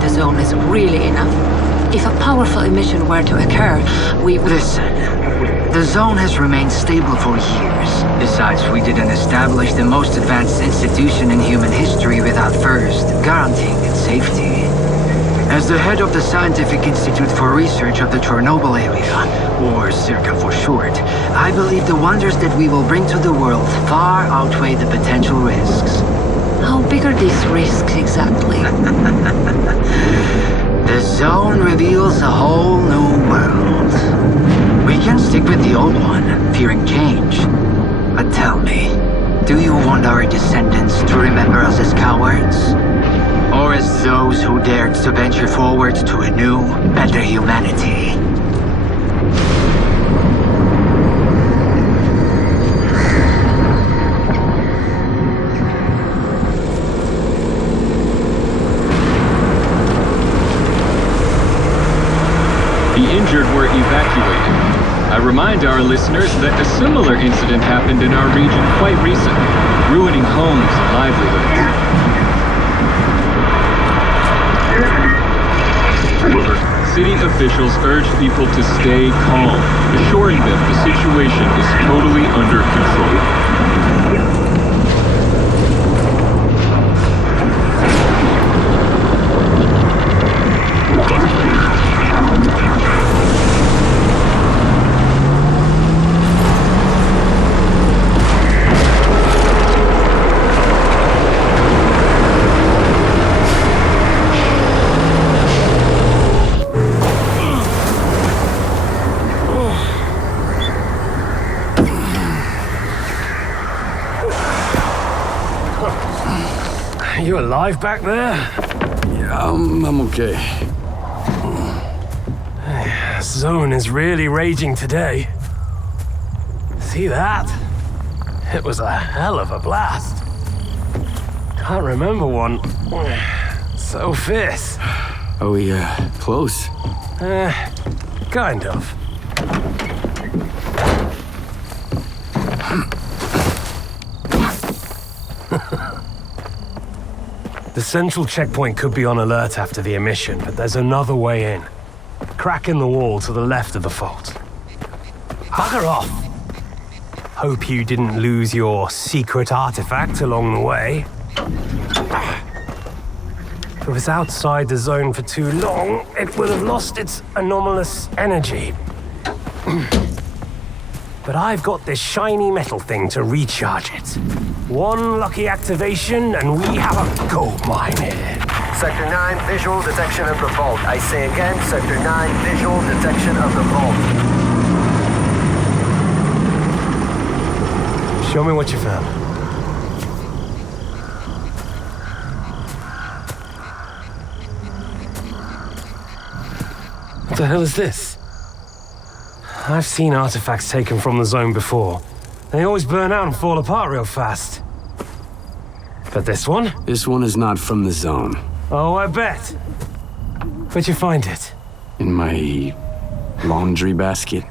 the zone is really enough. If a powerful emission were to occur, we would... Listen, the zone has remained stable for years. Besides, we didn't establish the most advanced institution in human history without first guaranteeing its safety. As the head of the Scientific Institute for Research of the Chornobyl area, or CIRCA for short, I believe the wonders that we will bring to the world far outweigh the potential risks. How big are these risks exactly? The zone reveals a whole new world. We can stick with the old one, fearing change. But tell me, do you want our descendants to remember us as cowards? Or as those who dared to venture forward to a new, better humanity? The injured were evacuated. I remind our listeners that a similar incident happened in our region quite recently, ruining homes and livelihoods. City officials urged people to stay calm, assuring them the situation is totally under control. You alive back there? Yeah, I'm okay. Zone is really raging today. See that? It was a hell of a blast. Can't remember one so fierce. Are we, close? Kind of. The central checkpoint could be on alert after the emission, but there's another way in. Crack in the wall to the left of the fault. Bugger off! Hope you didn't lose your secret artifact along the way. If it was outside the zone for too long, it would have lost its anomalous energy. But I've got this shiny metal thing to recharge it. One lucky activation, and we have a gold mine here. Sector 9, visual detection of the vault. I say again, Sector 9, visual detection of the vault. Show me what you found. What the hell is this? I've seen artifacts taken from the zone before. They always burn out and fall apart real fast. But this one? This one is not from the zone. Oh, I bet. Where'd you find it? In my laundry basket.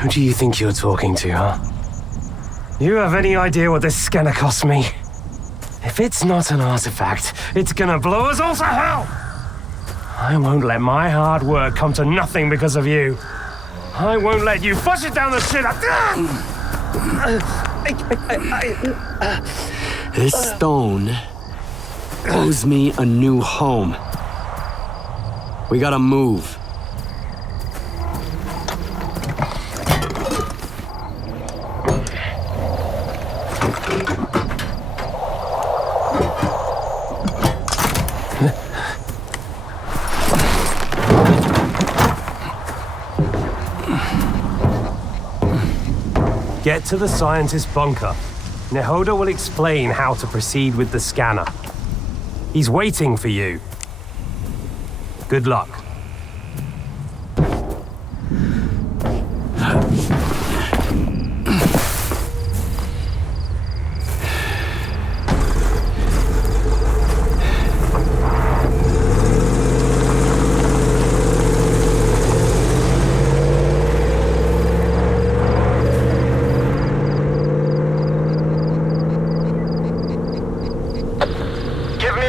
Who do you think you're talking to, huh? You have any idea what this scanner cost me? If it's not an artifact, it's gonna blow us all to hell! I won't let my hard work come to nothing because of you. I won't let you flush it down the shit. This stone owes me a new home. We gotta move. Get to the scientist's bunker. Nehoda will explain how to proceed with the scanner. He's waiting for you. Good luck.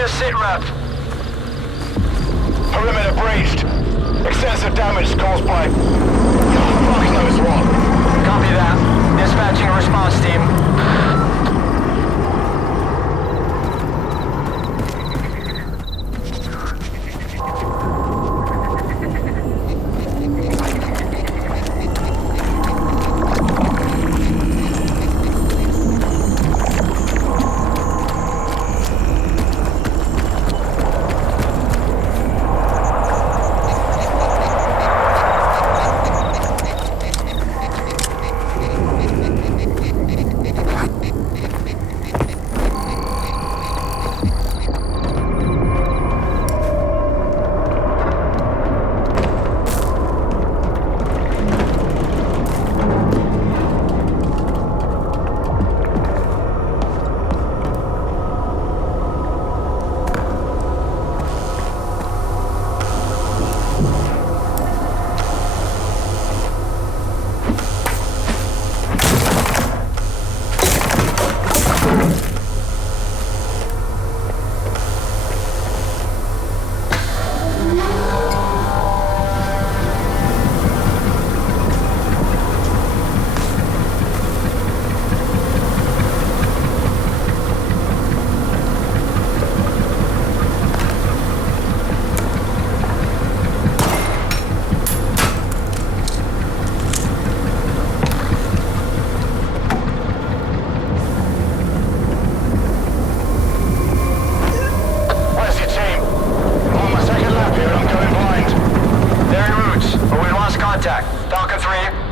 a sit rep. Perimeter breached. Extensive damage caused by... fuck knows what. Copy that. Dispatching a response team.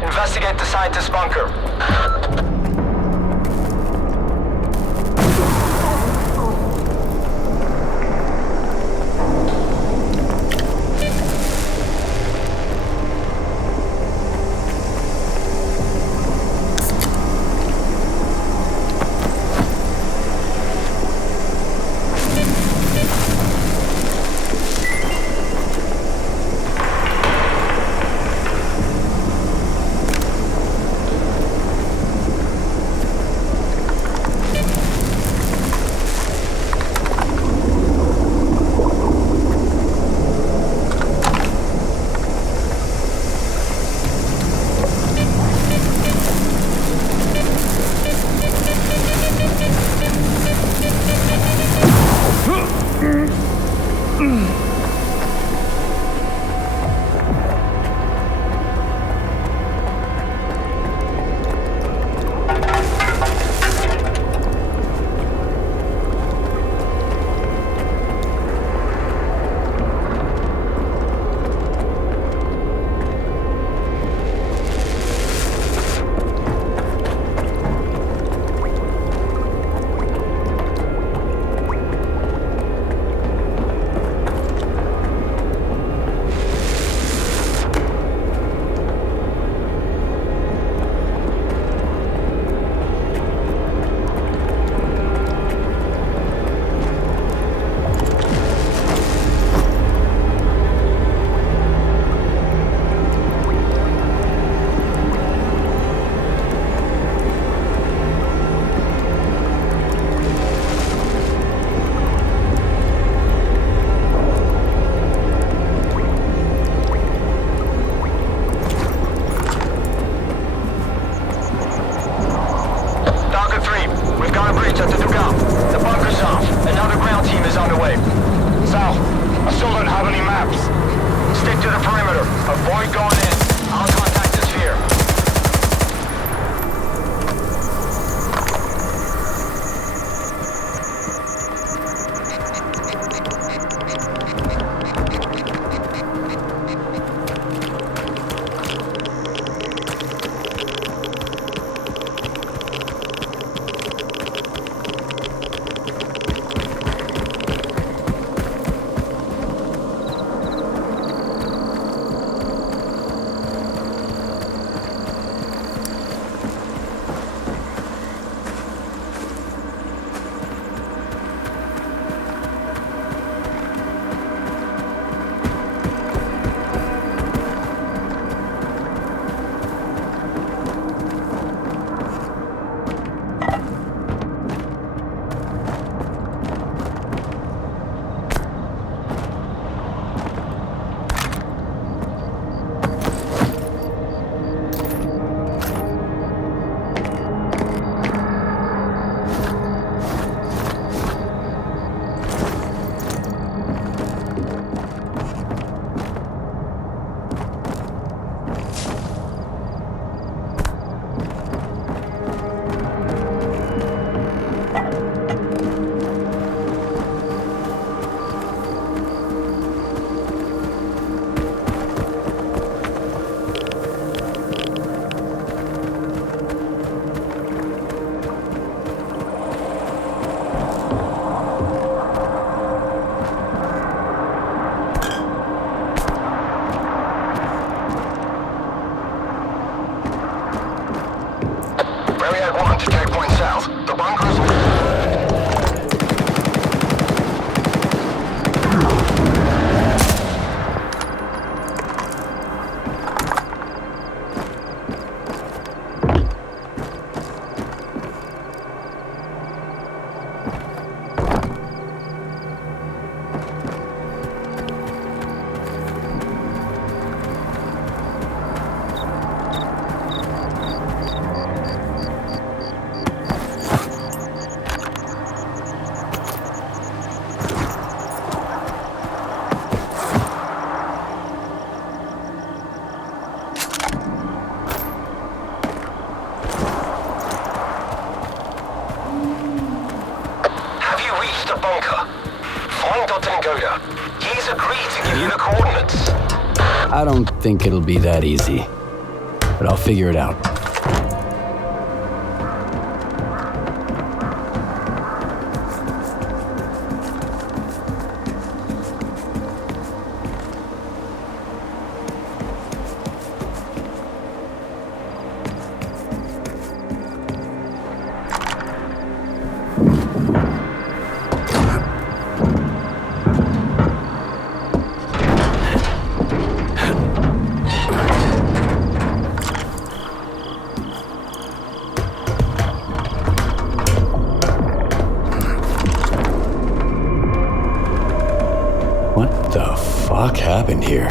Investigate the scientist's bunker. Nagoda. He's agreed to give you the coordinates. I don't think it'll be that easy, but I'll figure it out. What the fuck happened here?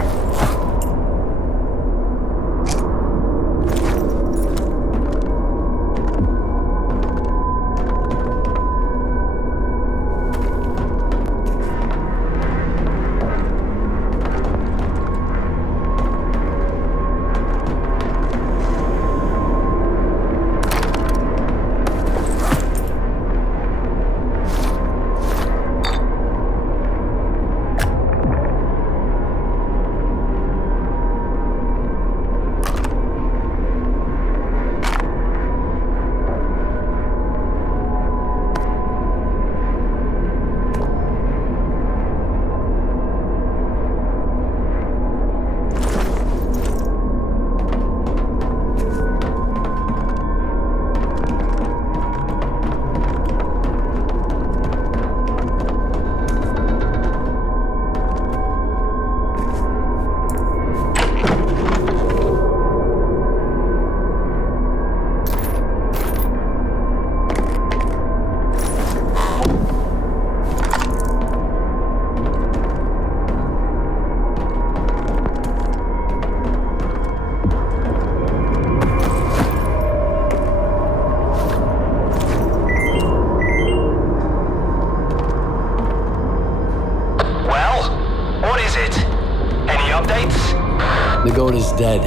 Nagoda's dead.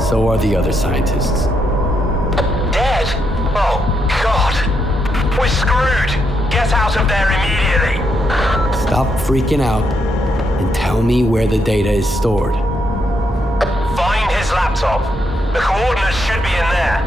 So are the other scientists. Dead? Oh, God. We're screwed. Get out of there immediately. Stop freaking out and tell me where the data is stored. Find his laptop. The coordinates should be in there.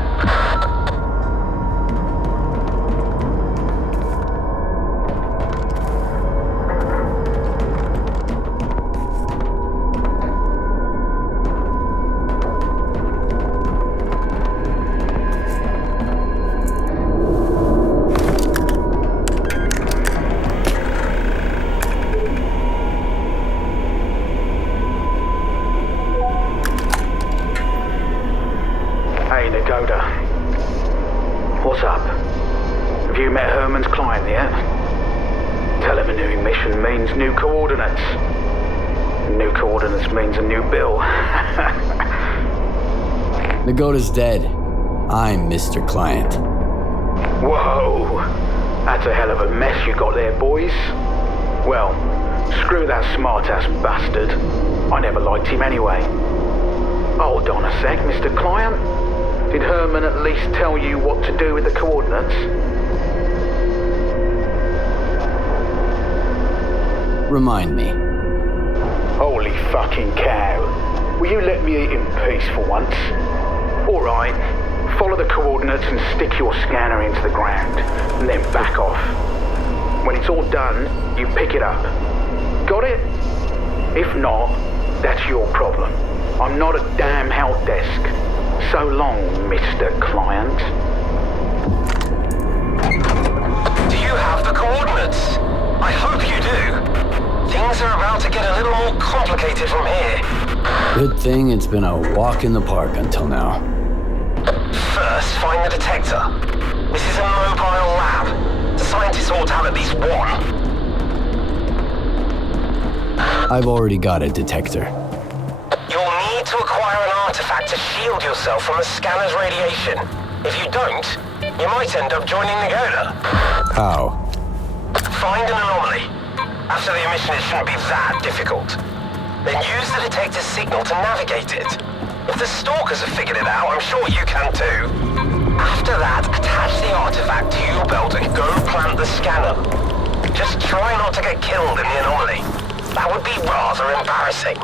What's up? Have you met Herman's client yet? Tell him a new mission means new coordinates. New coordinates means a new bill. Nagoda's dead. I'm Mr. Client. Whoa! That's a hell of a mess you got there, boys. Well, screw that smart-ass bastard. I never liked him anyway. Hold on a sec, Mr. Client. Did Herman at least tell you what to do with the coordinates? Remind me. Holy fucking cow. Will you let me eat in peace for once? Alright, follow the coordinates and stick your scanner into the ground, and then back off. When it's all done, you pick it up. Got it? If not, that's your problem. I'm not a damn help desk. So long, Mr. Client. Do you have the coordinates? I hope you do. Things are about to get a little more complicated from here. Good thing it's been a walk in the park until now. First, find the detector. This is a mobile lab. The scientists ought to have at least one. I've already got a detector. You'll need to acquire an artifact to shield yourself from the scanner's radiation. If you don't, you might end up joining Nagoda. How? Find an anomaly. After the emission, it shouldn't be that difficult. Then use the detector's signal to navigate it. If the stalkers have figured it out, I'm sure you can too. After that, attach the artifact to your belt and go plant the scanner. Just try not to get killed in the anomaly. That would be rather embarrassing.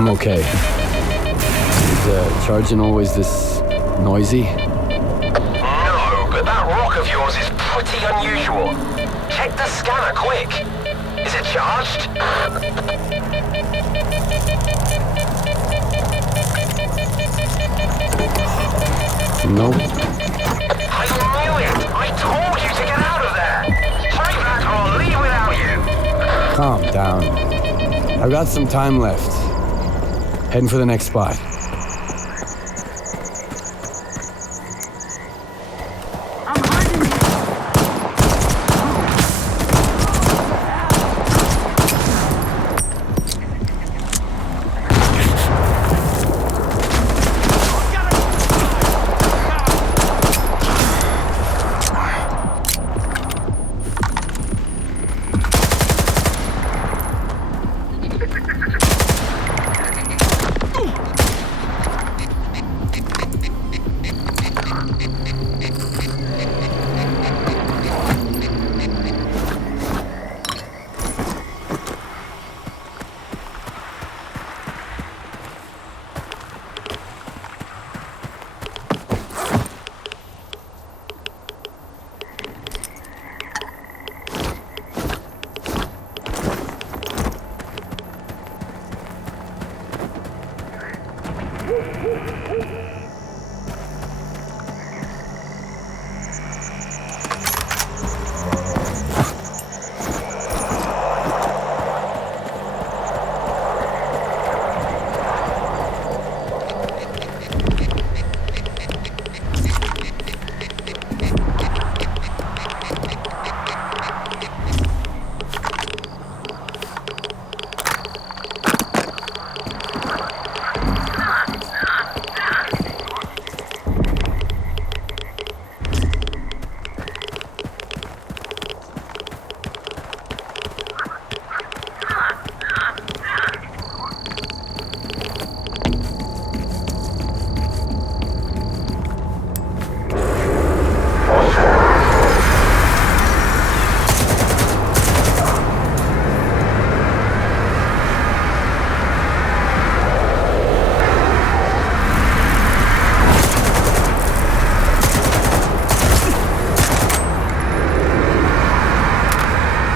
I'm okay. Is charging always this noisy? No, but that rock of yours is pretty unusual. Check the scanner quick. Is it charged? Nope. I knew it! I told you to get out of there! Hurry back or I'll leave without you! Calm down. I've got some time left. Heading for the next spot.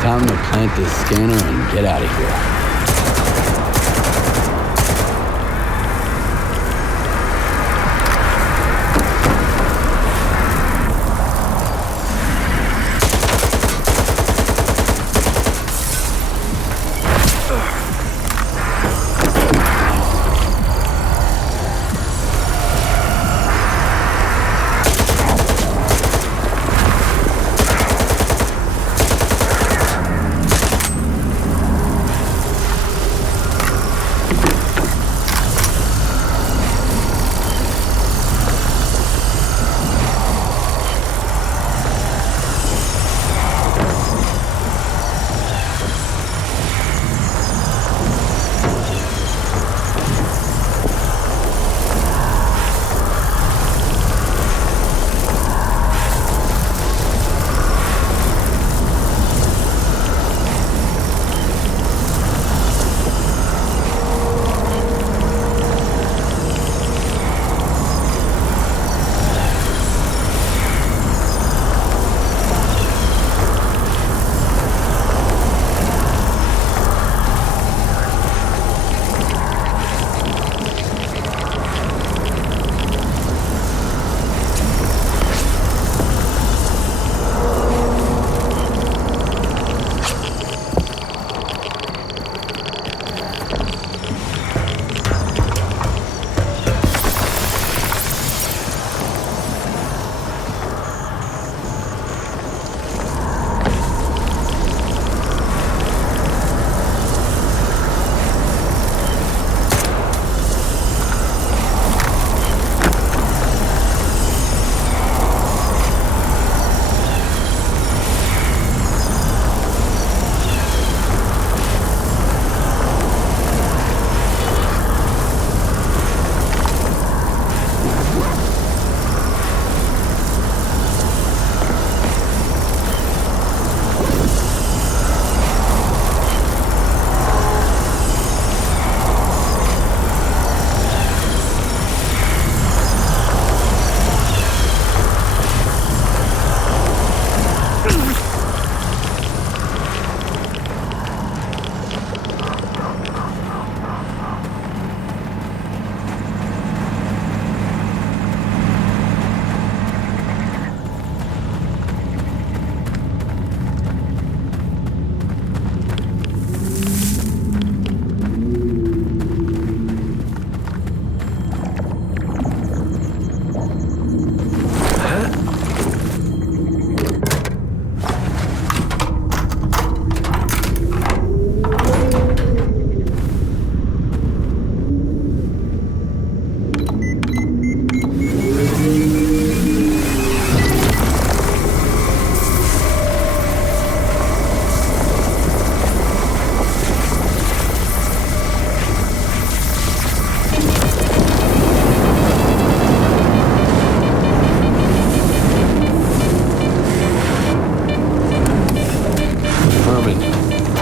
Time to plant this scanner and get out of here.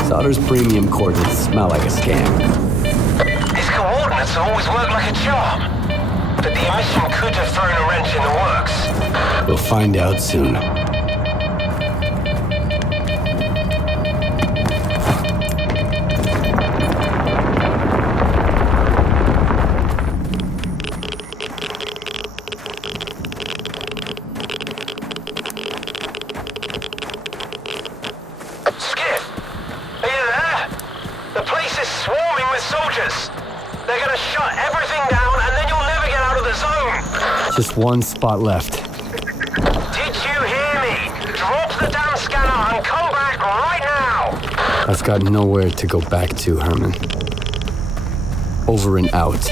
Solder's premium coordinates smell like a scam. His coordinates always work like a charm. But the emission could have thrown a wrench in the works. We'll find out soon. shut everything down and then you'll never get out of the zone. Just one spot left. Did you hear me? Drop the damn scanner and come back right now. I've got nowhere to go back to, Herman. Over and out.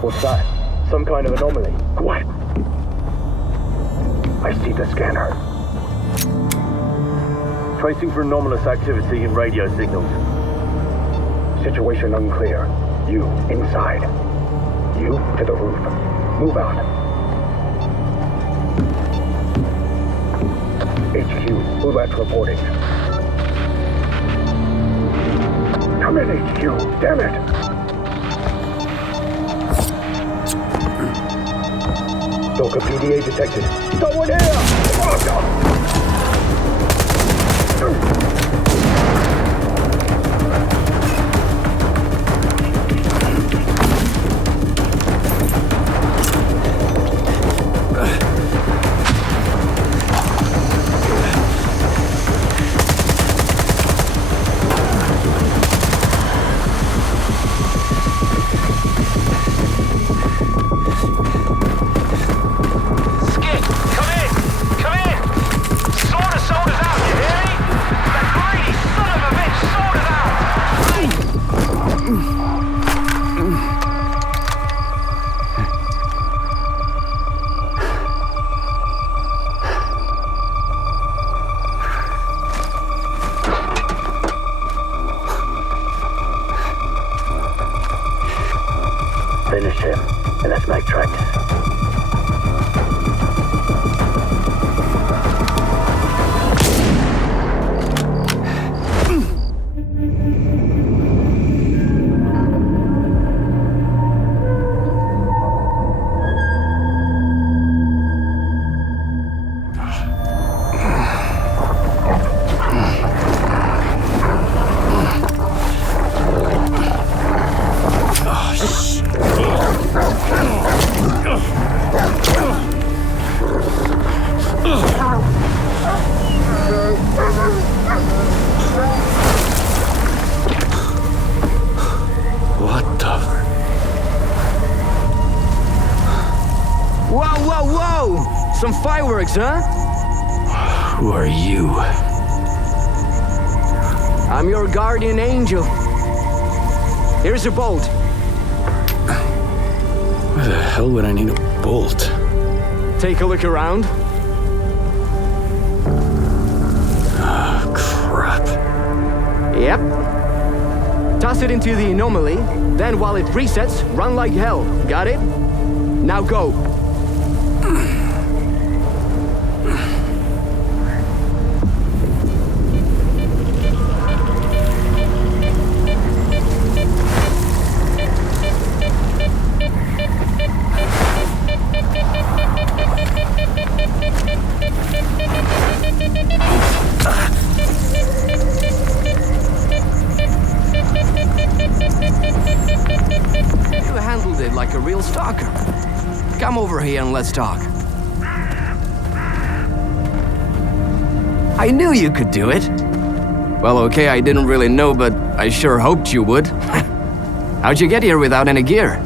What's that? Some kind of anomaly. Quiet. I see the scanner. Tracing for anomalous activity in radio signals. Situation unclear. You, inside. You, to the roof. Move out. HQ, move out reporting. Come in, HQ. Damn it. Stalker PDA detected. Someone here! Finish him, and let's make tracks. Some fireworks, huh? Who are you? I'm your guardian angel. Here's a bolt. hell would I need a bolt? Take a look around. Ah, crap. Yep. Toss it into the anomaly, then while it resets, run like hell. Got it? Now go. Like a real stalker. Come over here and let's talk. I knew you could do it. Well, okay, I didn't really know, but I sure hoped you would. How'd you get here without any gear?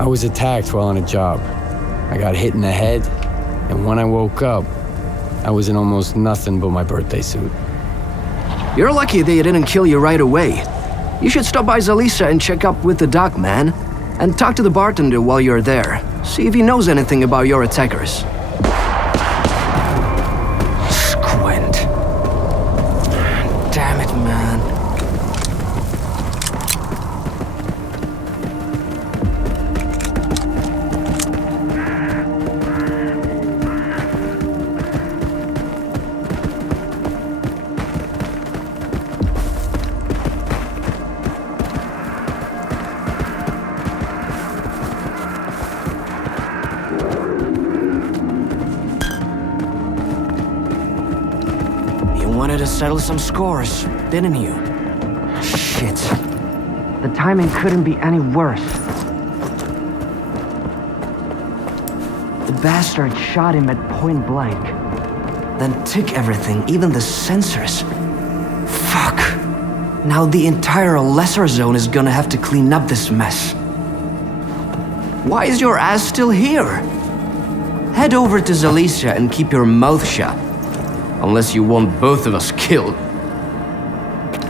I was attacked while on a job. I got hit in the head, and when I woke up, I was in almost nothing but my birthday suit. You're lucky they didn't kill you right away. You should stop by Zalisa and check up with the doc, man. And talk to the bartender while you're there. See if he knows anything about your attackers. Squint. Damn it, man. Wanted to settle some scores, didn't you? Shit. The timing couldn't be any worse. The bastard shot him at point blank. Then took everything, even the sensors. Fuck. Now the entire lesser zone is gonna have to clean up this mess. Why is your ass still here? Head over to Zalicia and keep your mouth shut. Unless you want both of us killed.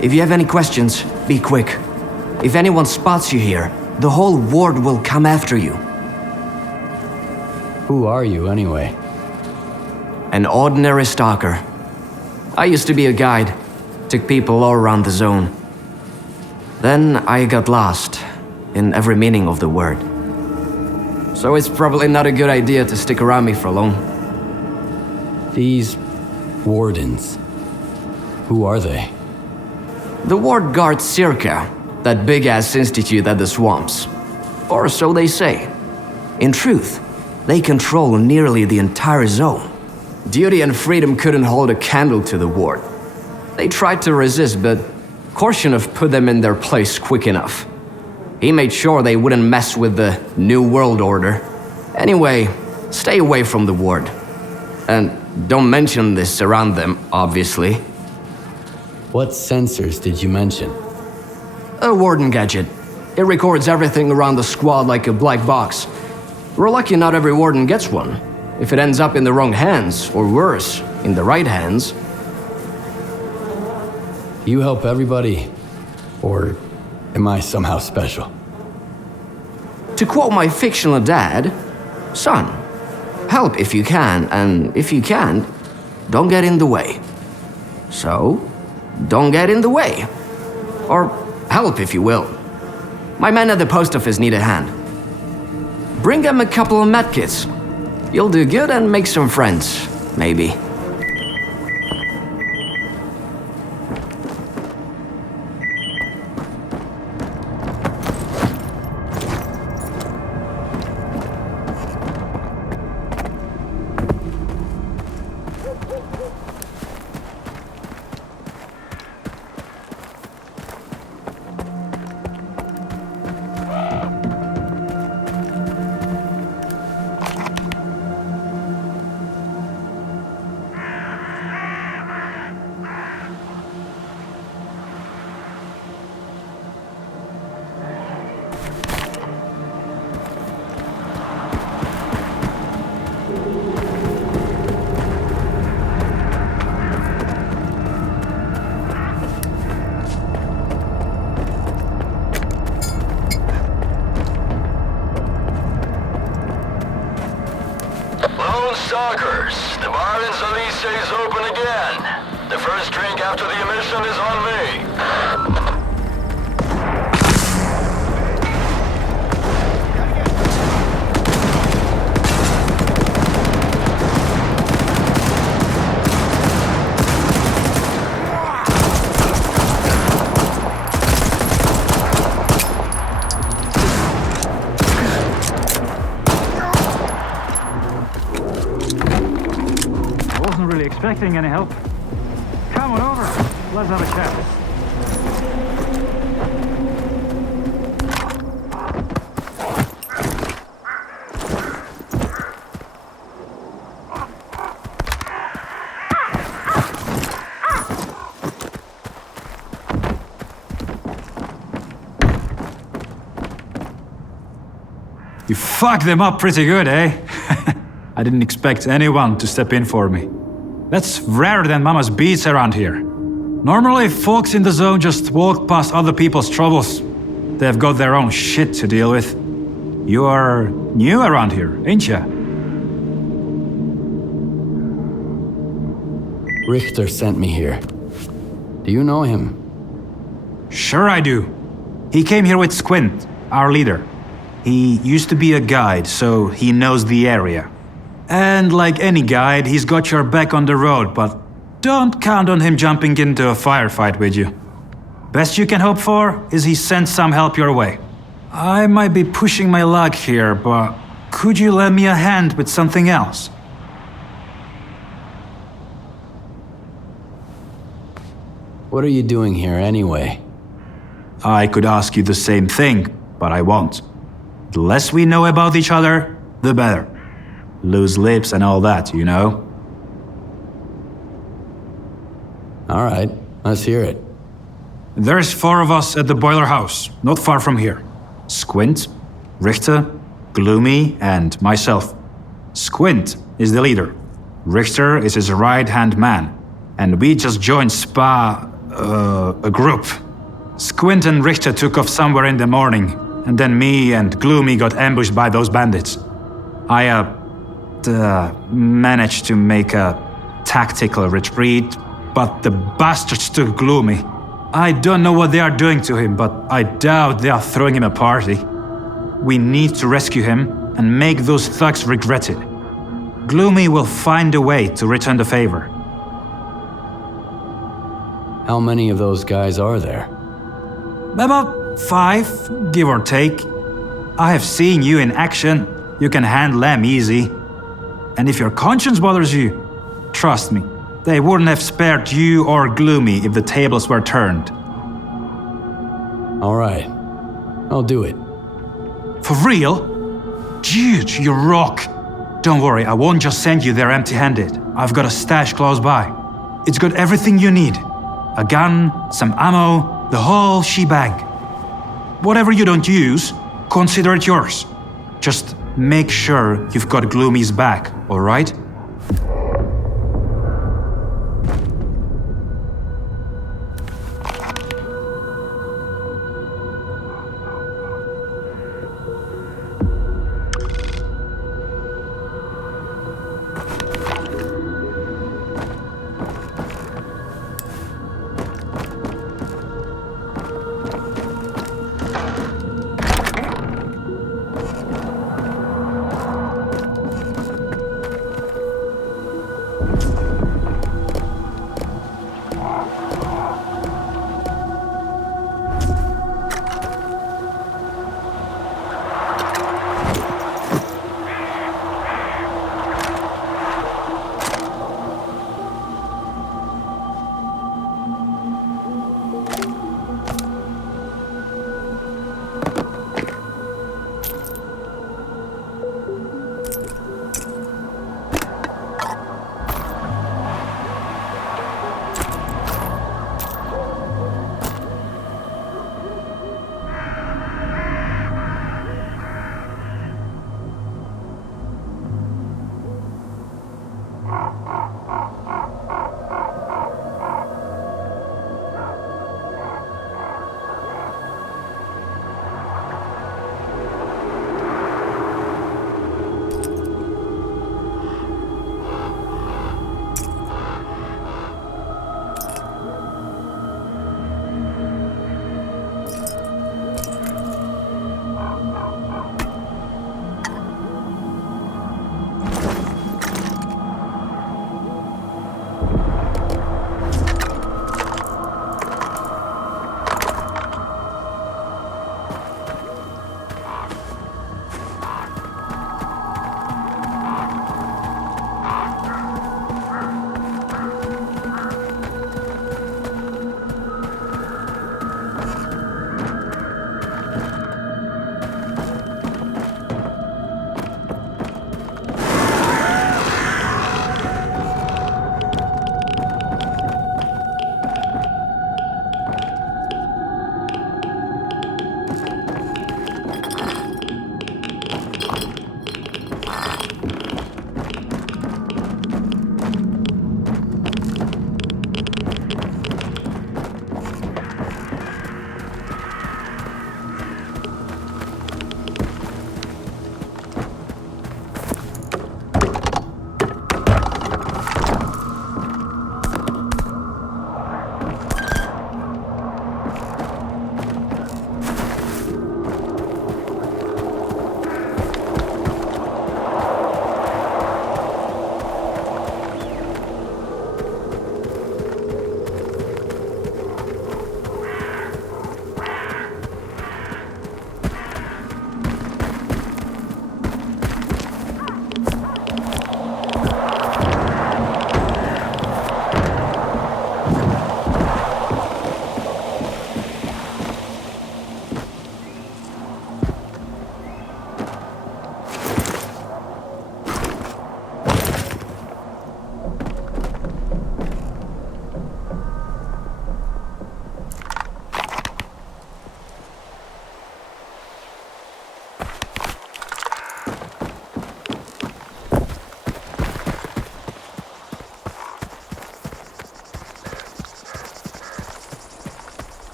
If you have any questions, be quick. If anyone spots you here, the whole ward will come after you. Who are you, anyway? An ordinary stalker. I used to be a guide. Took people all around the zone. Then I got lost, in every meaning of the word. So it's probably not a good idea to stick around me for long. These wardens. Who are they? The ward guards Circa, that big-ass institute at the swamps. Or so they say. In truth, they control nearly the entire zone. Duty and Freedom couldn't hold a candle to the ward. They tried to resist, but Korshunov put them in their place quick enough. He made sure they wouldn't mess with the New World Order. Anyway, stay away from the ward. And don't mention this around them, obviously. What sensors did you mention? A warden gadget. It records everything around the squad like a black box. We're lucky not every warden gets one. If it ends up in the wrong hands, or worse, in the right hands. You help everybody? Or am I somehow special? To quote my fictional dad, son, help if you can, and if you can't, don't get in the way. So, don't get in the way. Or help if you will. My men at the post office need a hand. Bring them a couple of medkits. You'll do good and make some friends, maybe. Workers, the bar in Zalice is open again. The first drink after the emission is on me. Expecting any help? Come on over. Let's have a chat. You fucked them up pretty good, eh? I didn't expect anyone to step in for me. That's rarer than Mama's beats around here. Normally, folks in the zone just walk past other people's troubles. They've got their own shit to deal with. You are new around here, ain't ya? Richter sent me here. Do you know him? Sure I do. He came here with Squint, our leader. He used to be a guide, so he knows the area. And like any guide, he's got your back on the road, but don't count on him jumping into a firefight with you. Best you can hope for is he sends some help your way. I might be pushing my luck here, but could you lend me a hand with something else? What are you doing here anyway? I could ask you the same thing, but I won't. The less we know about each other, the better. Loose lips and all that, you know? All right, let's hear it. There's 4 of us at the boiler house, not far from here. Squint, Richter, Gloomy, and myself. Squint is the leader. Richter is his right-hand man. And we just joined a group. Squint and Richter took off somewhere in the morning, and then me and Gloomy got ambushed by those bandits. I managed to make a tactical retreat, but the bastards took Gloomy. I don't know what they are doing to him, but I doubt they are throwing him a party. We need to rescue him and make those thugs regret it. Gloomy will find a way to return the favor. How many of those guys are there? About 5, give or take. I have seen you in action. You can handle them easy. And if your conscience bothers you, trust me, they wouldn't have spared you or Gloomy if the tables were turned. All right, I'll do it. For real? Dude, you rock. Don't worry, I won't just send you there empty-handed. I've got a stash close by. It's got everything you need. A gun, some ammo, the whole shebang. Whatever you don't use, consider it yours. Just make sure you've got Gloomy's back, all right?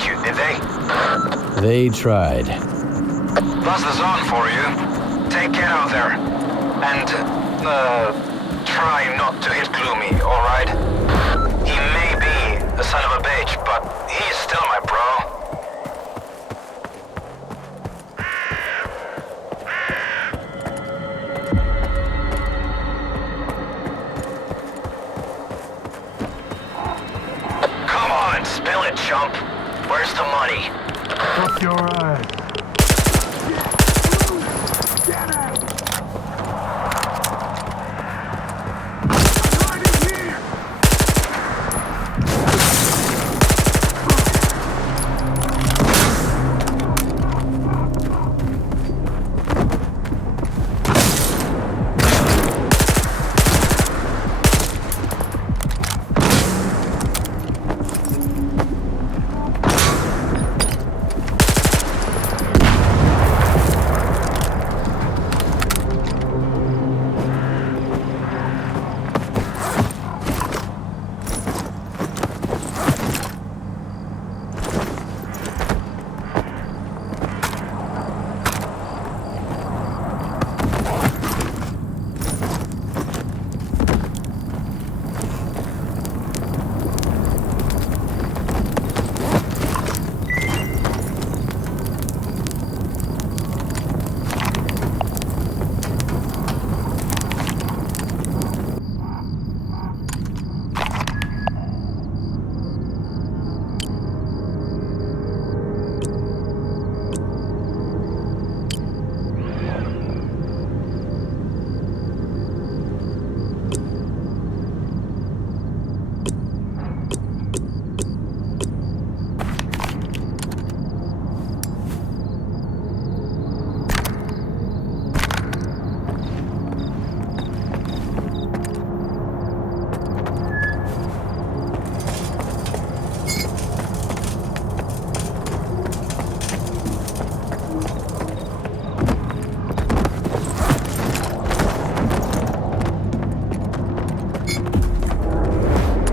get you, did they? They tried. That's the zone for you. Take care out there. And, try not to hit Gloomy, alright? He may be a son of a bitch, but he is still my bro. Come on, spill it, chump. Where's the money? Up your eyes. Get out!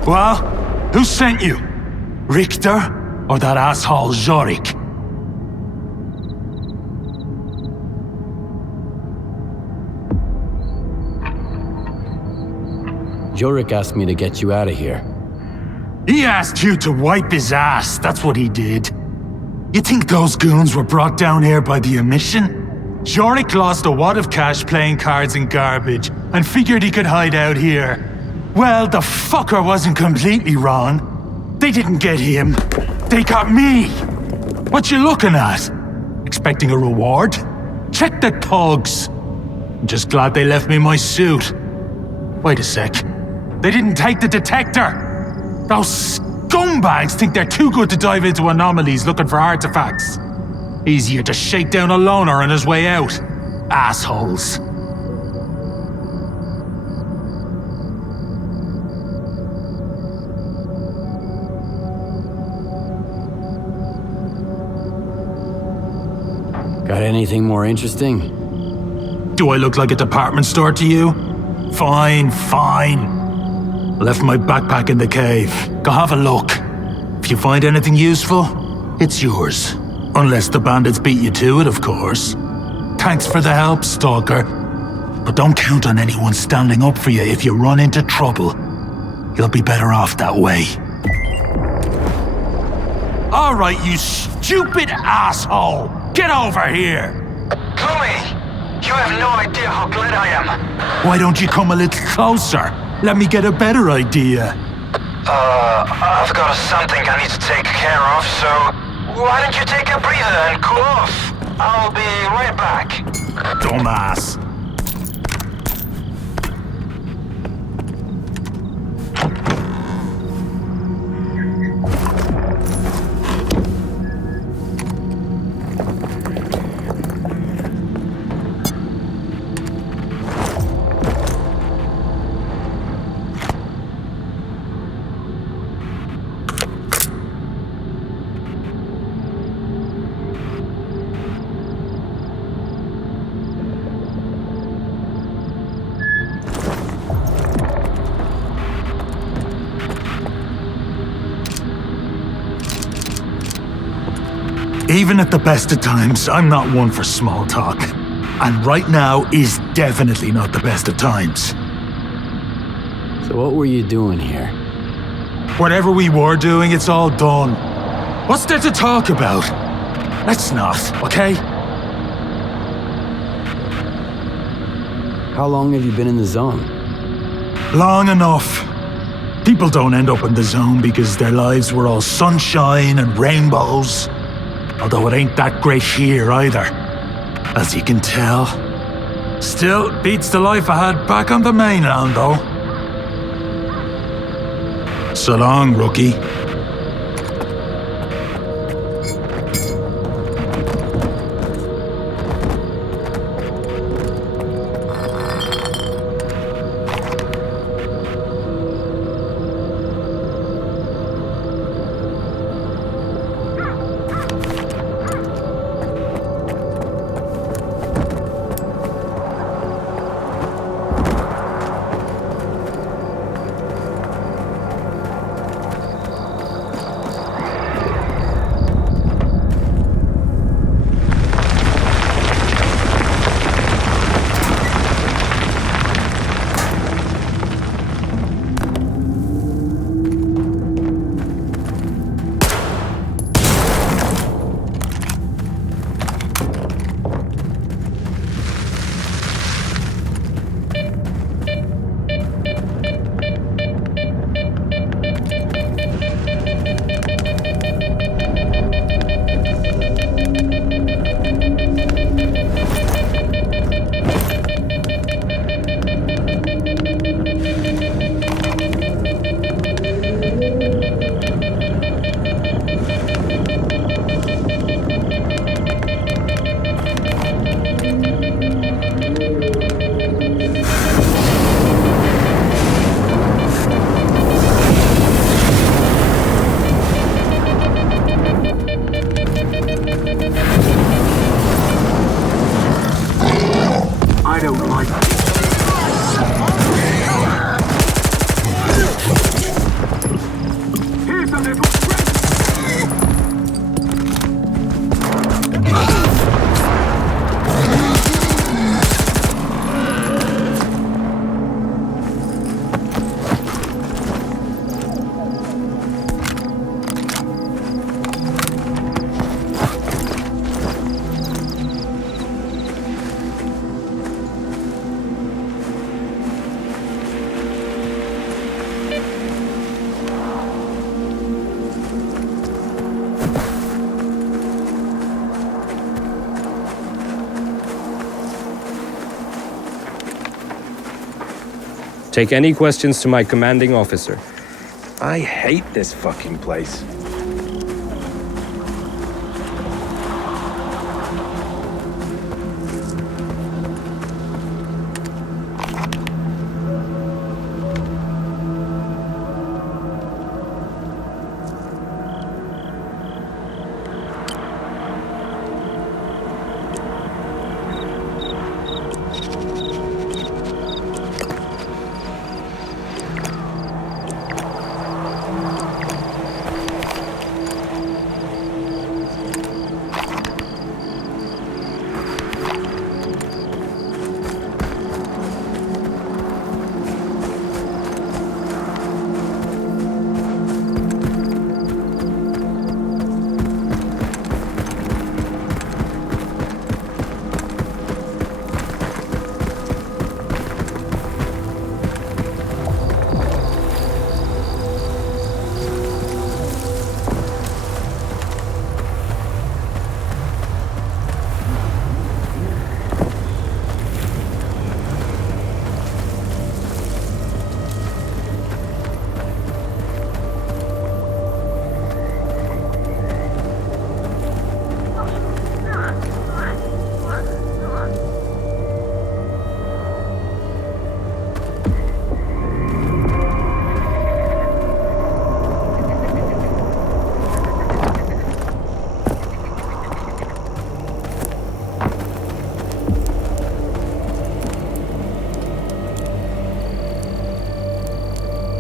Well, who sent you? Richter or that asshole Zorik? Jorik asked me to get you out of here. He asked you to wipe his ass, that's what he did. You think those goons were brought down here by the emission? Jorik lost a wad of cash playing cards and garbage, and figured he could hide out here. Well, the fucker wasn't completely wrong. They didn't get him. They got me. What you looking at? Expecting a reward? Check the thugs. I'm just glad they left me my suit. Wait a sec. They didn't take the detector. Those scumbags think they're too good to dive into anomalies looking for artifacts. Easier to shake down a loner on his way out. Assholes. Got anything more interesting? Do I look like a department store to you? Fine, fine. Left my backpack in the cave. Go have a look. If you find anything useful, it's yours. Unless the bandits beat you to it, of course. Thanks for the help, Stalker. But don't count on anyone standing up for you if you run into trouble. You'll be better off that way. All right, you stupid asshole! Get over here! Chloe! You have no idea how glad I am. Why don't you come a little closer? Let me get a better idea. I've got something I need to take care of, so why don't you take a breather and cool off? I'll be right back. Dumbass. Even at the best of times, I'm not one for small talk. And right now is definitely not the best of times. So what were you doing here? Whatever we were doing, it's all done. What's there to talk about? Let's not, okay? How long have you been in the zone? Long enough. People don't end up in the zone because their lives were all sunshine and rainbows. Although it ain't that great here either, as you can tell. Still, beats the life I had back on the mainland, though. So long, rookie. Take any questions to my commanding officer. I hate this fucking place.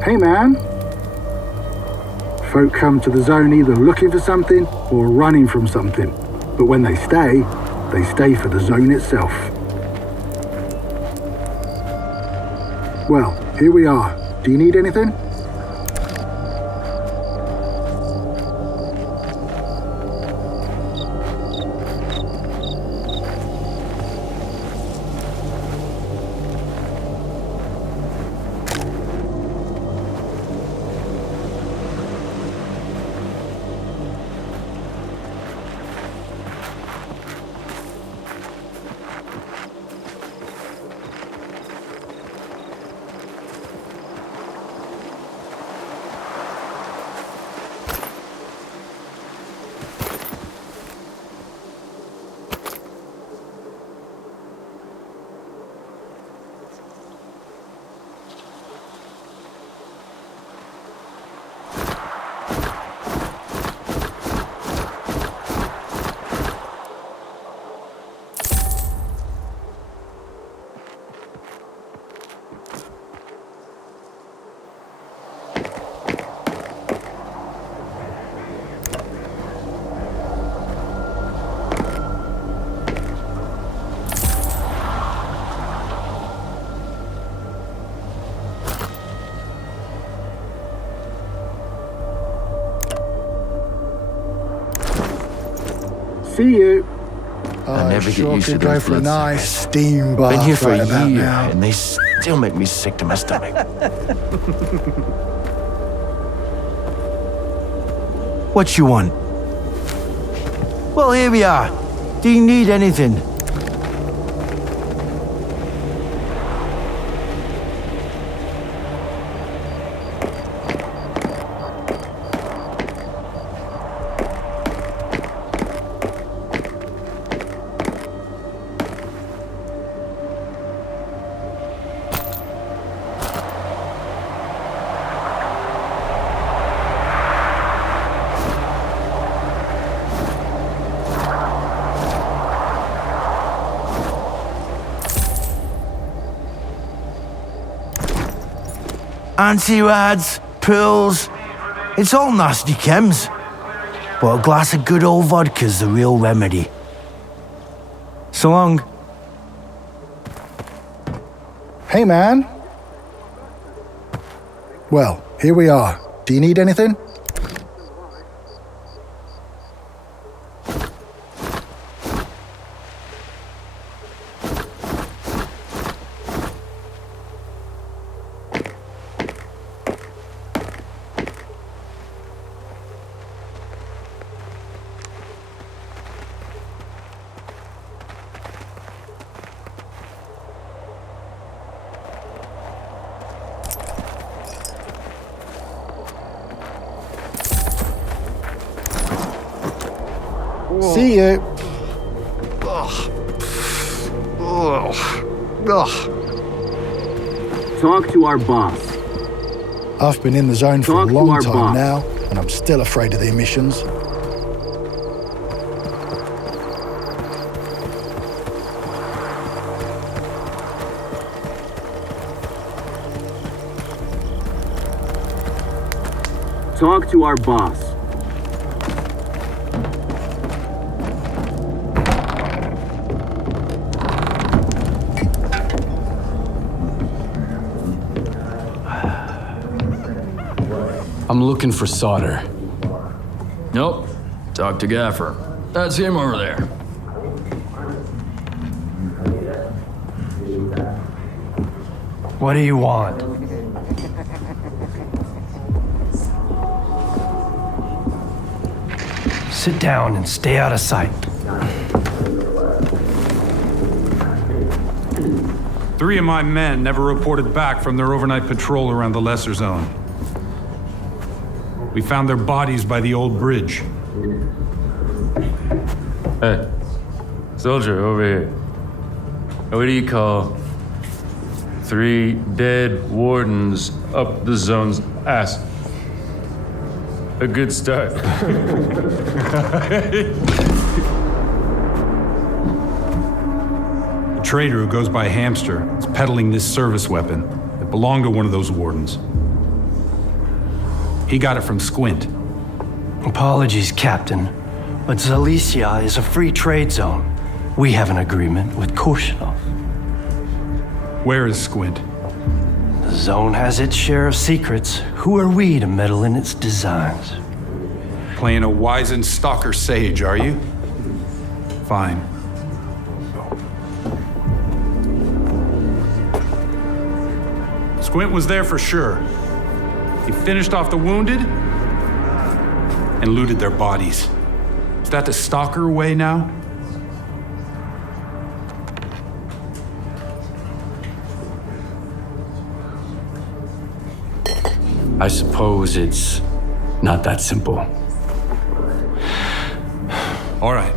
Hey man. folk come to the zone either looking for something or running from something. But when they stay for the zone itself. Well, here we are. Do you need anything? See you. I never sure get used to could go those for a blood nice suckers. steam bath. Been here for right a about year, now. and they still make me sick to my stomach. What you want? Well, here we are. Do you need anything? Anti-rads, pills, it's all nasty chems. But a glass of good old vodka's the real remedy. So long. Hey, man. Well, here we are. Do you need anything? See you. Talk to our boss. I've been in the zone for Talk a to long our time boss. now, and I'm still afraid of the emissions. Talk to our boss. I'm looking for solder. Nope. Talk to Gaffer. That's him over there. What do you want? Sit down and stay out of sight. 3 of my men never reported back from their overnight patrol around the lesser zone. We found their bodies by the old bridge. Hey, soldier over here. What do you call 3 dead wardens up the zone's ass? A good start. A trader who goes by Hamster is peddling this service weapon that belonged to one of those wardens. He got it from Squint. Apologies, Captain, but Zalicia is a free trade zone. We have an agreement with Korshunov. Where is Squint? The zone has its share of secrets. Who are we to meddle in its designs? Playing a wizened stalker sage, are you? Fine. Squint was there for sure. He finished off the wounded and looted their bodies. Is that the stalker way now? I suppose it's not that simple. All right.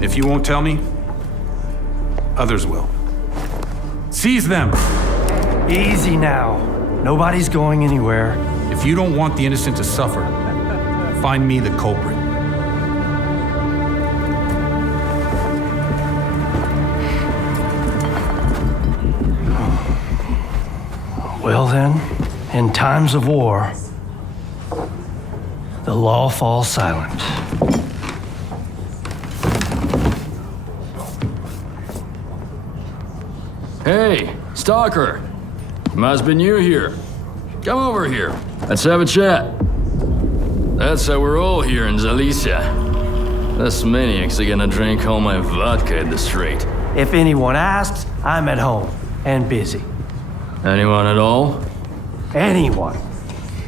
If you won't tell me, others will. Seize them! Easy now. Nobody's going anywhere. If you don't want the innocent to suffer, find me the culprit. Well then, in times of war, the law falls silent. Hey, stalker. Must be new here. Come over here. Let's have a chat. That's how we're all here in Zalicia. This maniac's gonna drink all my vodka in the street. If anyone asks, I'm at home and busy. Anyone at all? Anyone.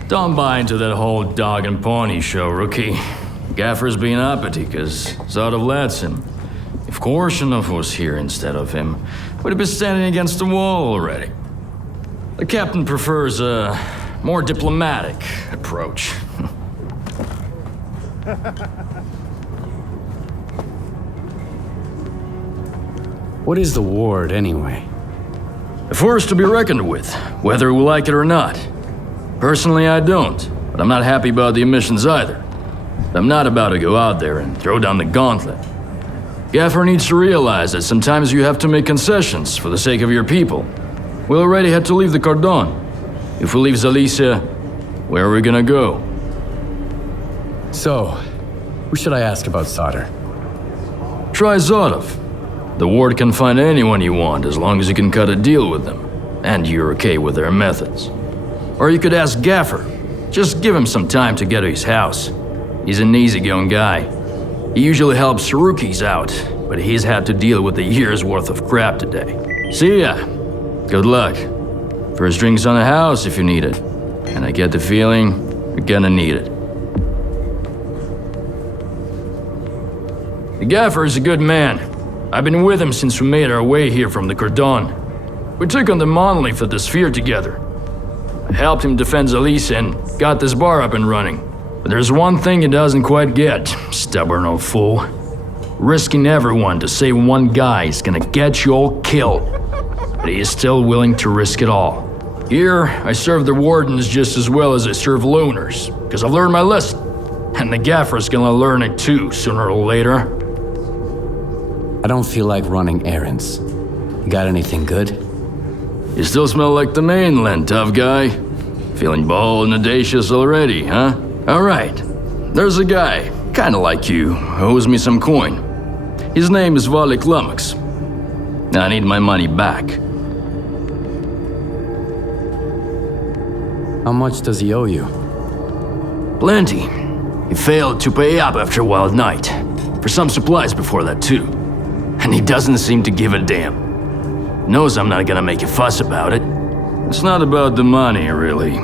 Don't buy into that whole dog and pony show, rookie. Gaffer's being uppity because Zadov lets him. If Korshunov was here instead of him, we'd be standing against the wall already. The captain prefers a more diplomatic approach. What is the ward, anyway? A force to be reckoned with, whether we like it or not. Personally, I don't, but I'm not happy about the emissions either. I'm not about to go out there and throw down the gauntlet. Gaffer needs to realize that sometimes you have to make concessions for the sake of your people. We already had to leave the Cordon. If we leave Zalicia, where are we gonna go? So, who should I ask about solder? Try Zadov. The ward can find anyone you want as long as you can cut a deal with them, and you're okay with their methods. Or you could ask Gaffer. Just give him some time to get to his house. He's an easygoing guy. He usually helps rookies out, but he's had to deal with a year's worth of crap today. See ya. Good luck. First drinks on the house if you need it. And I get the feeling you're gonna need it. The Gaffer is a good man. I've been with him since we made our way here from the Cordon. We took on the monolith of the sphere together. I helped him defend Zalicia and got this bar up and running. But there's one thing he doesn't quite get, stubborn old fool. Risking everyone to save one guy is gonna get you all killed. But he is still willing to risk it all. Here, I serve the wardens just as well as I serve loners, because I've learned my lesson. And the Gaffer's gonna learn it too, sooner or later. I don't feel like running errands. You got anything good? You still smell like the mainland, tough guy. Feeling bold and audacious already, huh? Alright. There's a guy, kinda like you, who owes me some coin. His name is Valik Lummox. I need my money back. How much does he owe you? Plenty. He failed to pay up after Wild Night. For some supplies before that too. And he doesn't seem to give a damn. Knows I'm not gonna make a fuss about it. It's not about the money, really.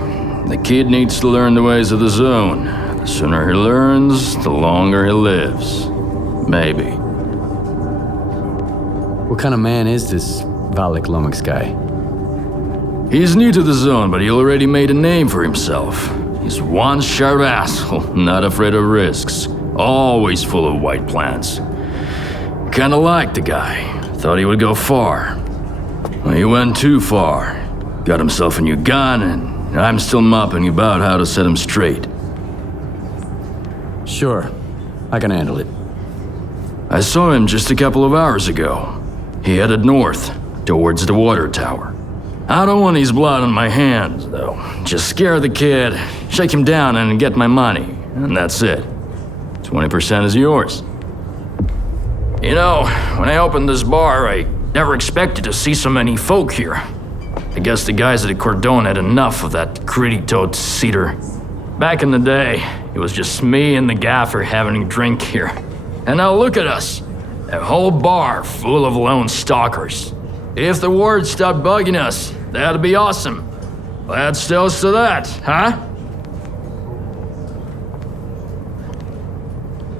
The kid needs to learn the ways of the zone. The sooner he learns, the longer he lives. Maybe. What kind of man is this Valik Lummox guy? He's new to the zone, but he already made a name for himself. He's one sharp asshole, not afraid of risks. Always full of white plans. Kinda liked the guy. Thought he would go far. Well, he went too far. Got himself a new gun, and I'm still mopping about how to set him straight. Sure, I can handle it. I saw him just a couple of hours ago. He headed north, towards the water tower. I don't want his blood on my hands, though. Just scare the kid, shake him down, and get my money. and that's it. 20% is yours. You know, when I opened this bar, I never expected to see so many folk here. I guess the guys at the Cordon had enough of that gritty-toed cedar. Back in the day, it was just me and the gaffer having a drink here. And now look at us. A whole bar full of lone stalkers. If the word stopped bugging us, that'd be awesome. Let's toast to that, huh?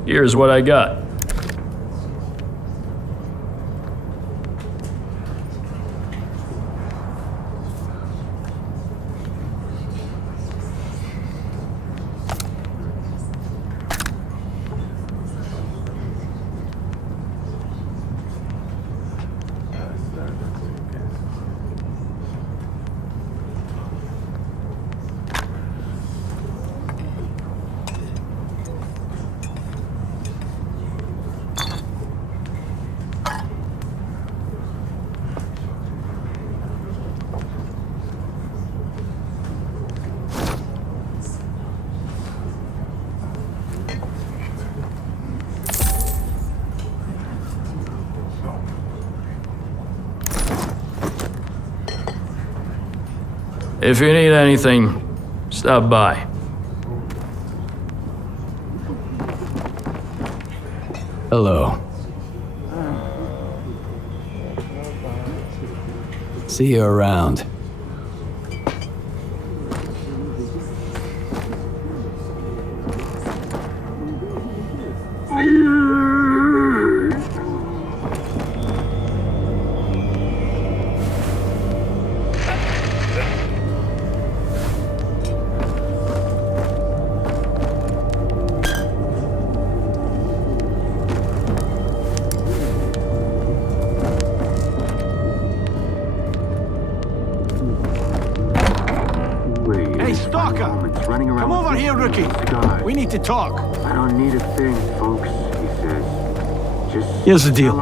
Here's what I got. If you need anything, stop by. Hello. See you around. Come over here, rookie. We need to talk. I don't need a thing, folks, he says. Just here's the deal.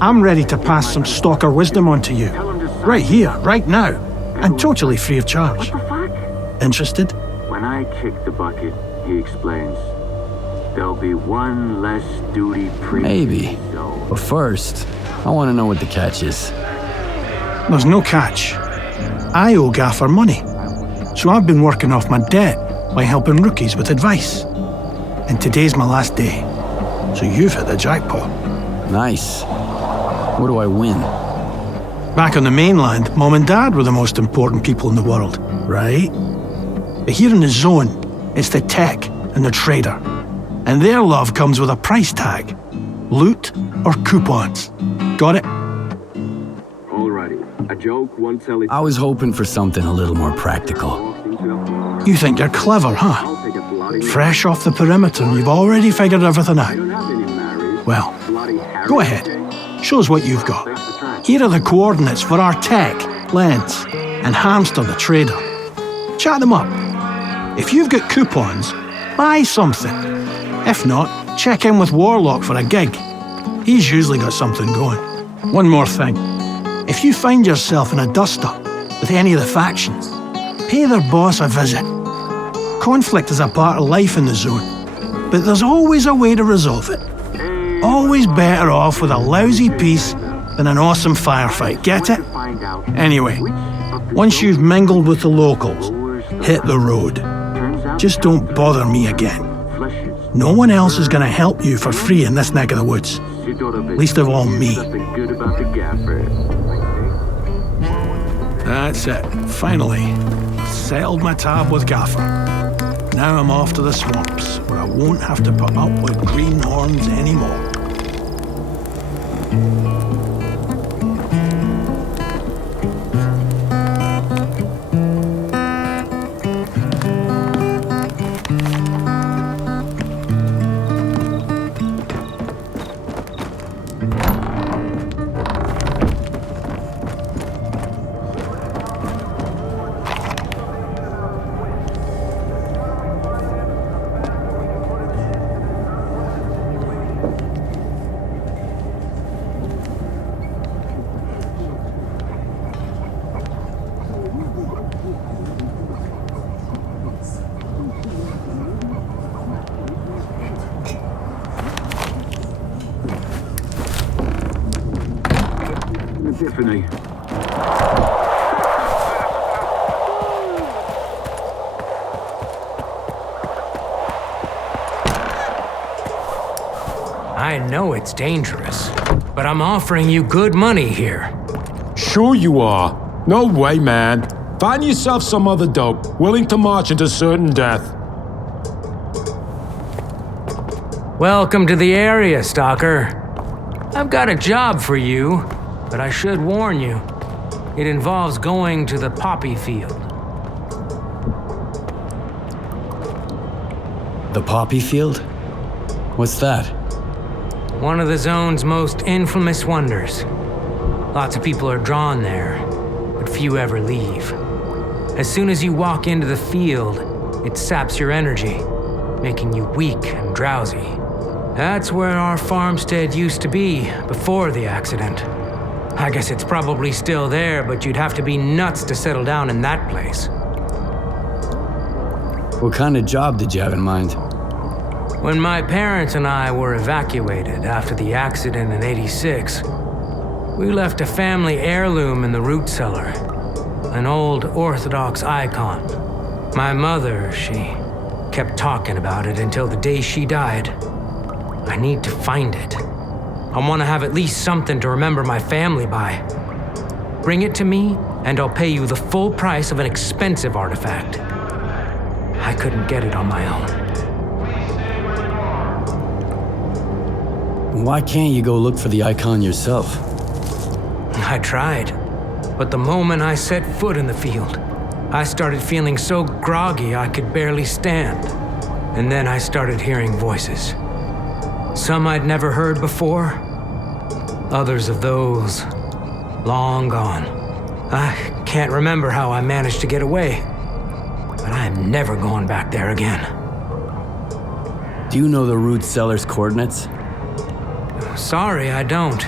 I'm ready to pass some stalker wisdom on to you. Right here, right now. And totally free of charge. What the fuck? Interested? When I kick the bucket, he explains, there'll be one less duty pre. Maybe. But first, I want to know what the catch is. There's no catch. I owe Gaffer money. So I've been working off my debt by helping rookies with advice. And today's my last day. So you've hit the jackpot. Nice. What do I win? Back on the mainland, Mom and Dad were the most important people in the world, right? But here in the zone, it's the tech and the trader. And their love comes with a price tag. Loot or coupons. Got it? Alrighty. A joke won't tell it. I was hoping for something a little more practical. You think you're clever, huh? Fresh off the perimeter and you've already figured everything out. Well, go ahead. Show us what you've got. Here are the coordinates for our tech, Lens, and Hamster the trader. Chat them up. If you've got coupons, buy something. If not, check in with Warlock for a gig. He's usually got something going. One more thing. If you find yourself in a dust-up with any of the factions, pay their boss a visit. Conflict is a part of life in the zone, but there's always a way to resolve it. Always better off with a lousy peace than an awesome firefight, get it? Anyway, once you've mingled with the locals, hit the road. Just don't bother me again. No one else is going to help you for free in this neck of the woods. Least of all me. That's it. Finally, settled my tab with Gaffer. Now I'm off to the swamps, where I won't have to put up with greenhorns anymore. Tiffany. I know it's dangerous, but I'm offering you good money here. Sure you are. No way, man. Find yourself some other dope, willing to march into certain death. Welcome to the area, stalker. I've got a job for you, but I should warn you. It involves going to the poppy field. The poppy field? What's that? One of the zone's most infamous wonders. Lots of people are drawn there, but few ever leave. As soon as you walk into the field, it saps your energy, making you weak and drowsy. That's where our farmstead used to be before the accident. I guess it's probably still there, but you'd have to be nuts to settle down in that place. What kind of job did you have in mind? When my parents and I were evacuated after the accident in '86, we left a family heirloom in the root cellar, an old Orthodox icon. My mother, she kept talking about it until the day she died. I need to find it. I want to have at least something to remember my family by. Bring it to me, and I'll pay you the full price of an expensive artifact. I couldn't get it on my own. Why can't you go look for the icon yourself? I tried, but the moment I set foot in the field, I started feeling so groggy I could barely stand. And then I started hearing voices. Some I'd never heard before, others of those long gone. I can't remember how I managed to get away, but I'm never going back there again. Do you know the root cellar's coordinates? Sorry, I don't.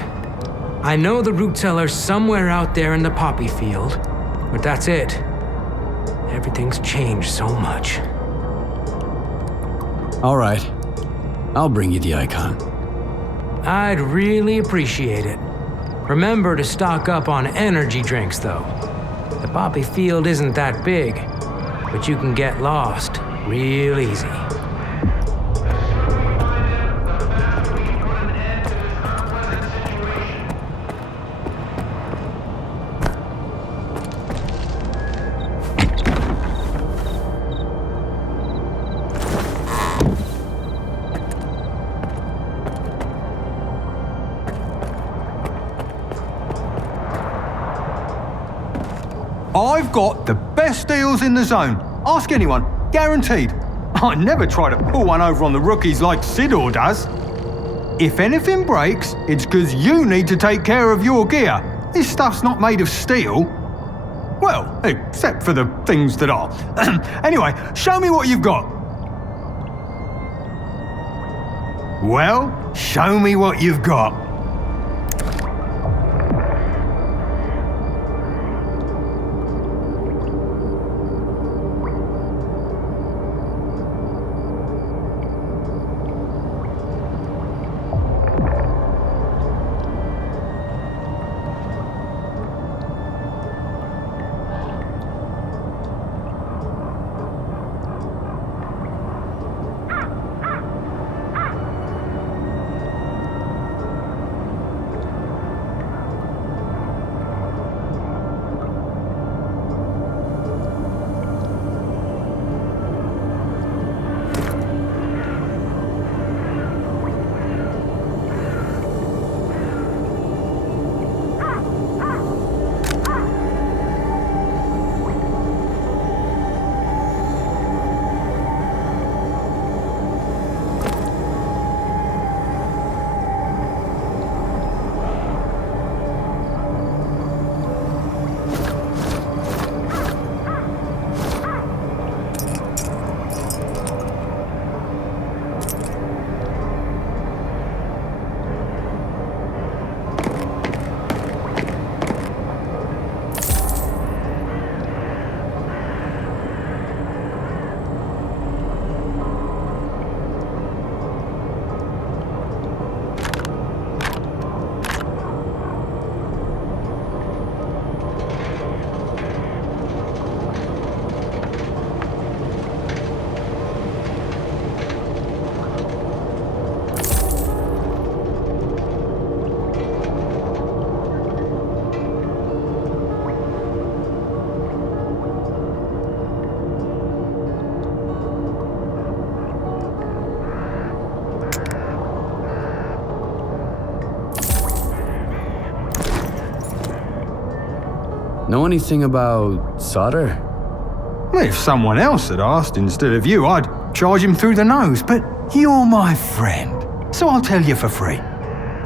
I know the root cellar's somewhere out there in the poppy field, but that's it. Everything's changed so much. All right. I'll bring you the icon. I'd really appreciate it. Remember to stock up on energy drinks, though. The poppy field isn't that big, but you can get lost real easy. I've got the best deals in the zone. Ask anyone. Guaranteed. I never try to pull one over on the rookies like Sidor does. If anything breaks, it's because you need to take care of your gear. This stuff's not made of steel. Well, except for the things that are. Anyway, show me what you've got. Well, show me what you've got. Know anything about solder? Well, if someone else had asked instead of you, I'd charge him through the nose, but you're my friend, so I'll tell you for free.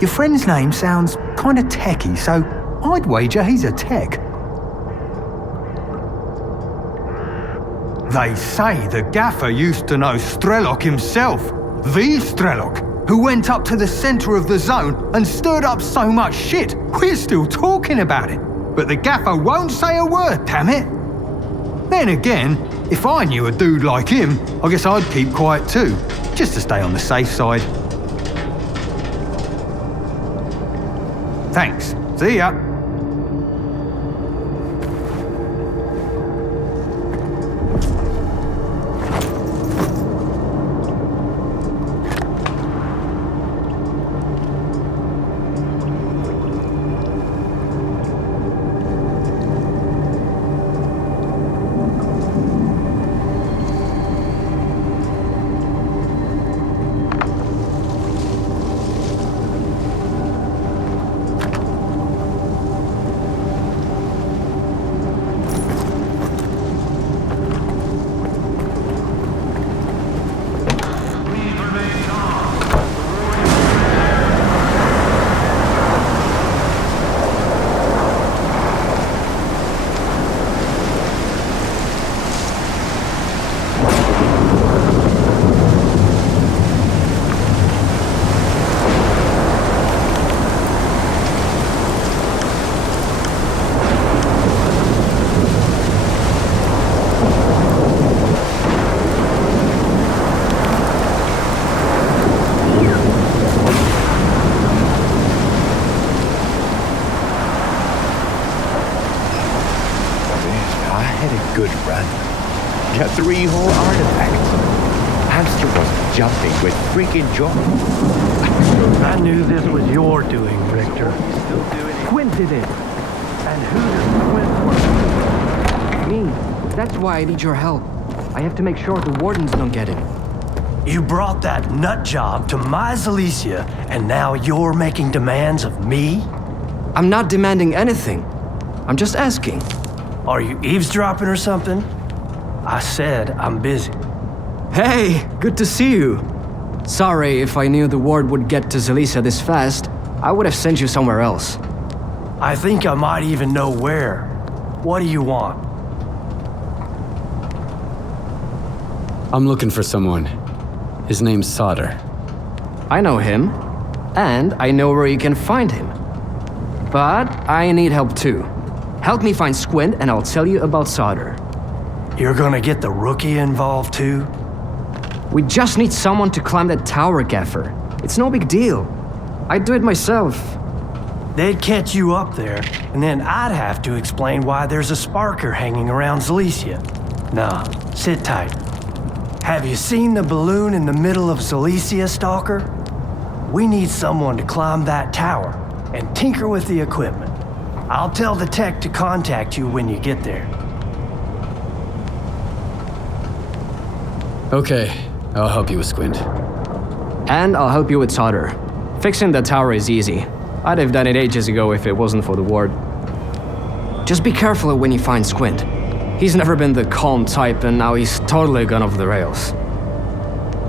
Your friend's name sounds kind of techie, so I'd wager he's a tech. They say the gaffer used to know Strelok himself, the Strelok, who went up to the center of the zone and stirred up so much shit, we're still talking about it. But the gaffer won't say a word, damn it. Then again, if I knew a dude like him, I guess I'd keep quiet too, just to stay on the safe side. Thanks. See ya. Good run. Got 3 whole artifacts. Hamster was jumping with freaking joy. I knew this was your doing, Victor. Quint did it. And who does Quint work? Me. That's why I need your help. I have to make sure the wardens don't get it. You brought that nut job to my Zalicia, and now you're making demands of me? I'm not demanding anything. I'm just asking. Are you eavesdropping or something? I said I'm busy. Hey, good to see you. Sorry if I knew the ward would get to Zalicia this fast. I would have sent you somewhere else. I think I might even know where. What do you want? I'm looking for someone. His name's Solder. I know him, and I know where you can find him. But I need help too. Help me find Squint, and I'll tell you about Solder. You're gonna get the rookie involved too? We just need someone to climb that tower, Gaffer. It's no big deal. I'd do it myself. They'd catch you up there, and then I'd have to explain why there's a sparker hanging around Zalicia. Nah, sit tight. Have you seen the balloon in the middle of Zalicia, Stalker? We need someone to climb that tower and tinker with the equipment. I'll tell the tech to contact you when you get there. Okay, I'll help you with Squint. And I'll help you with Solder. Fixing the tower is easy. I'd have done it ages ago if it wasn't for the ward. Just be careful when you find Squint. He's never been the calm type, and now he's totally gone off the rails.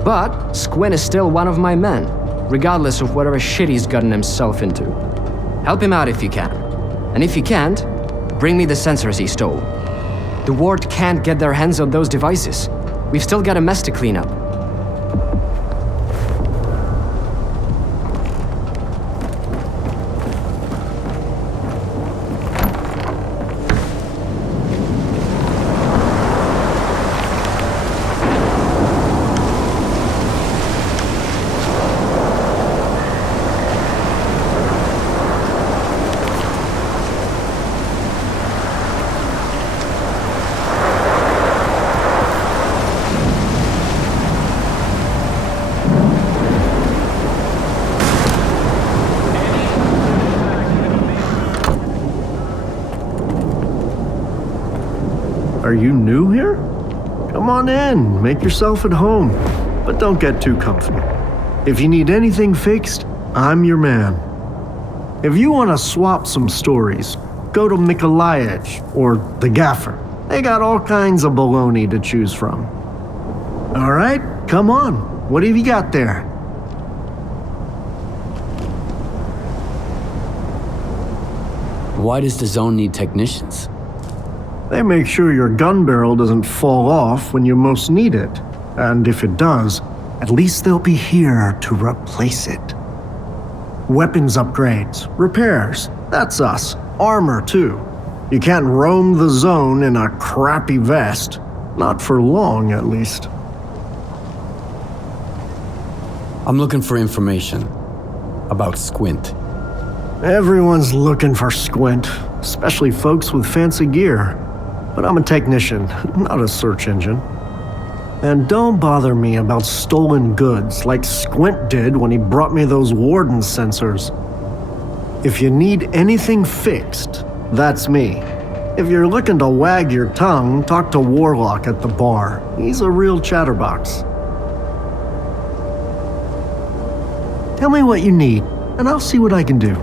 But Squint is still one of my men, regardless of whatever shit he's gotten himself into. Help him out if you can. And if you can't, bring me the sensors he stole. The ward can't get their hands on those devices. We've still got a mess to clean up. Are you new here? Come on in, make yourself at home, but don't get too comfy. If you need anything fixed, I'm your man. If you want to swap some stories, go to Mikolayich or the Gaffer. They got all kinds of baloney to choose from. All right, come on. What have you got there? Why does the zone need technicians? They make sure your gun barrel doesn't fall off when you most need it. And if it does, at least they'll be here to replace it. Weapons upgrades, repairs, that's us. Armor, too. You can't roam the zone in a crappy vest. Not for long, at least. I'm looking for information about Squint. Everyone's looking for Squint, especially folks with fancy gear. But I'm a technician, not a search engine. And don't bother me about stolen goods like Squint did when he brought me those Warden sensors. If you need anything fixed, that's me. If you're looking to wag your tongue, talk to Warlock at the bar. He's a real chatterbox. Tell me what you need, and I'll see what I can do.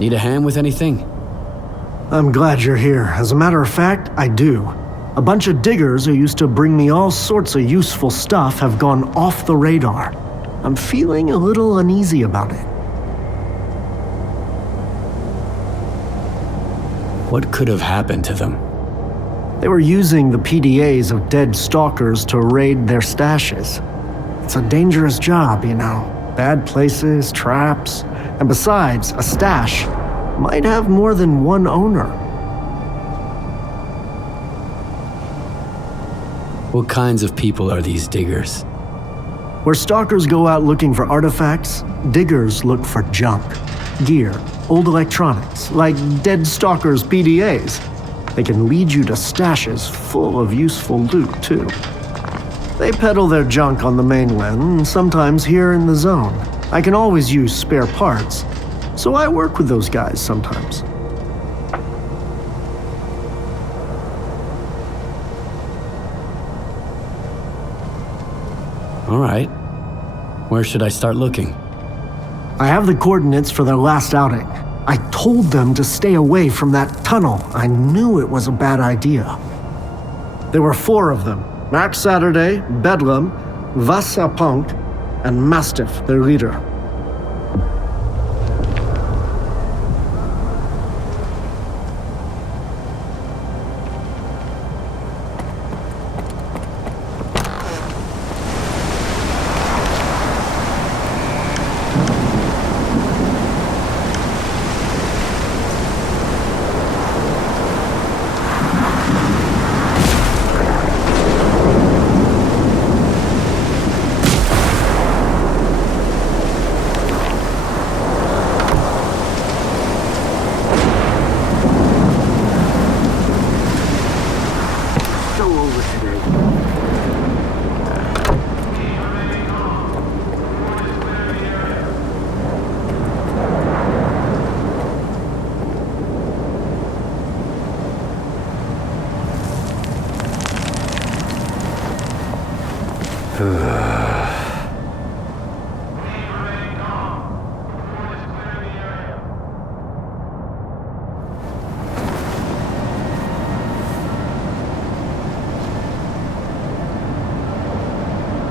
Need a hand with anything? I'm glad you're here. As a matter of fact, I do. A bunch of diggers who used to bring me all sorts of useful stuff have gone off the radar. I'm feeling a little uneasy about it. What could have happened to them? They were using the PDAs of dead stalkers to raid their stashes. It's a dangerous job, you know. Bad places, traps, and besides, a stash might have more than one owner. What kinds of people are these diggers? Where stalkers go out looking for artifacts, diggers look for junk, gear, old electronics, like dead stalkers' PDAs. They can lead you to stashes full of useful loot, too. They peddle their junk on the mainland, sometimes here in the zone. I can always use spare parts, so I work with those guys sometimes. All right. Where should I start looking? I have the coordinates for their last outing. I told them to stay away from that tunnel. I knew it was a bad idea. There were 4 of them. Max Saturday, Bedlam, Vassa Punk, and Mastiff, their leader.